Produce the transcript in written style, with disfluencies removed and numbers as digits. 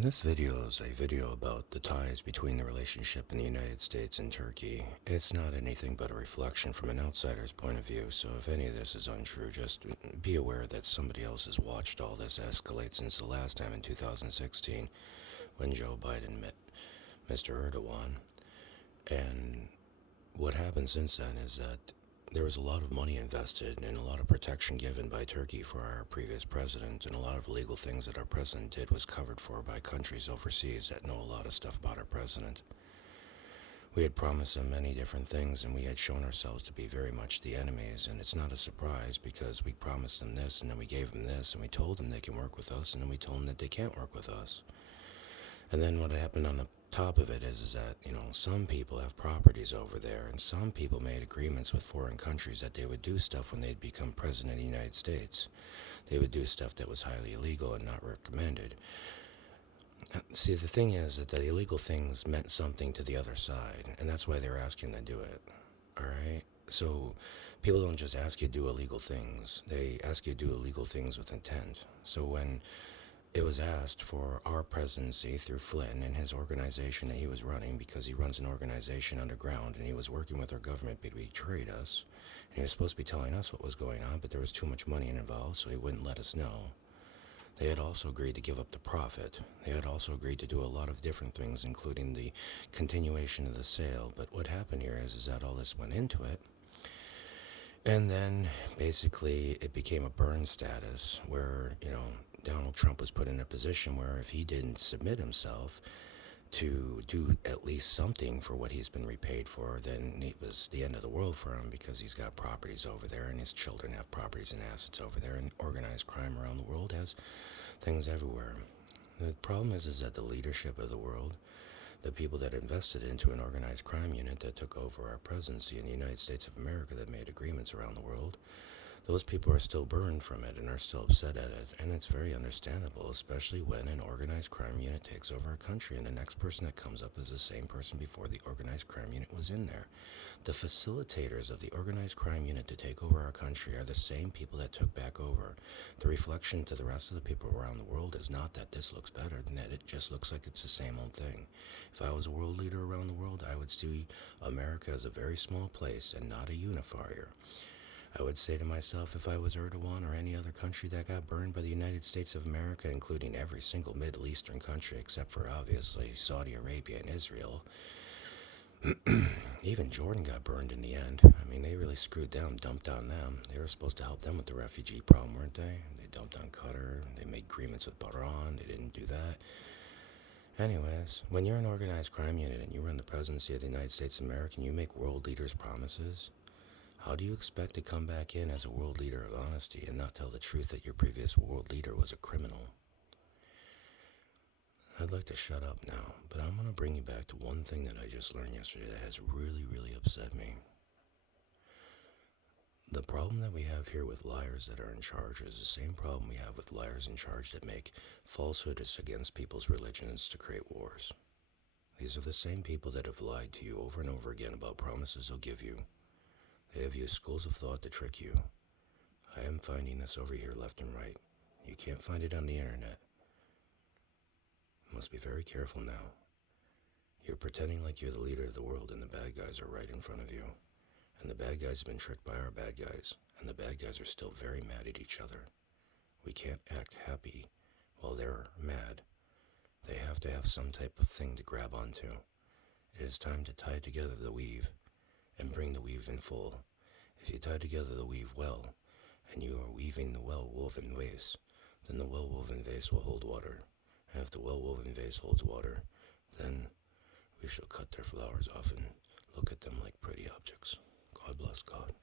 This video is a video about the ties between the relationship in the United States and Turkey. It's not anything but a reflection from an outsider's point of view, so if any of this is untrue, just be aware that somebody else has watched all this escalate since the last time in 2016 when Joe Biden met Mr. Erdogan. And what happened since then is that there was a lot of money invested and a lot of protection given by Turkey for our previous president, and a lot of legal things that our president did was covered for by countries overseas that know a lot of stuff about our president. We had promised them many different things, and we had shown ourselves to be very much the enemies, and it's not a surprise because we promised them this, and then we gave them this, and we told them they can work with us, and then we told them that they can't work with us. And then what happened on the top of it is that, some people have properties over there, and some people made agreements with foreign countries that they would do stuff when they'd become president of the United States. They would do stuff that was highly illegal and not recommended. See, the thing is that the illegal things meant something to the other side, and that's why they're asking to do it. All right? So people don't just ask you to do illegal things. They ask you to do illegal things with intent. So when it was asked for our presidency through Flynn and his organization that he was running, because he runs an organization underground and he was working with our government, but he betrayed us. And he was supposed to be telling us what was going on, but there was too much money involved, so he wouldn't let us know. They had also agreed to give up the profit. They had also agreed to do a lot of different things, including the continuation of the sale. But what happened here is that all this went into it. And then basically it became a burn status where, Donald Trump was put in a position where if he didn't submit himself to do at least something for what he's been repaid for, then it was the end of the world for him, because he's got properties over there and his children have properties and assets over there, and organized crime around the world has things everywhere. The problem is that the leadership of the world, the people that invested into an organized crime unit that took over our presidency in the United States of America, that made agreements around the world, those people are still burned from it and are still upset at it. And it's very understandable, especially when an organized crime unit takes over a country and the next person that comes up is the same person before the organized crime unit was in there. The facilitators of the organized crime unit to take over our country are the same people that took back over. The reflection to the rest of the people around the world is not that this looks better than that. It just looks like it's the same old thing. If I was a world leader around the world, I would see America as a very small place and not a unifier. I would say to myself, if I was Erdogan or any other country that got burned by the United States of America, including every single Middle Eastern country except for obviously Saudi Arabia and Israel, even Jordan got burned in the end. I mean, they really screwed them, dumped on them. They were supposed to help them with the refugee problem, weren't they? They dumped on Qatar. They made agreements with Bahrain. They didn't do that. Anyways, when you're an organized crime unit and you run the presidency of the United States of America and you make world leaders promises, how do you expect to come back in as a world leader of honesty and not tell the truth that your previous world leader was a criminal? I'd like to shut up now, but I'm going to bring you back to one thing that I just learned yesterday that has really, really upset me. The problem that we have here with liars that are in charge is the same problem we have with liars in charge that make falsehoods against people's religions to create wars. These are the same people that have lied to you over and over again about promises they'll give you. They have used schools of thought to trick you. I am finding this over here left and right. You can't find it on the internet. You must be very careful now. You're pretending like you're the leader of the world, and the bad guys are right in front of you. And the bad guys have been tricked by our bad guys, and the bad guys are still very mad at each other. We can't act happy while they're mad. They have to have some type of thing to grab onto. It is time to tie together the weave and bring the weave in full. If you tie together the weave well, and you are weaving the well-woven vase, then the well-woven vase will hold water. And if the well-woven vase holds water, then we shall cut their flowers off and look at them like pretty objects. God bless God.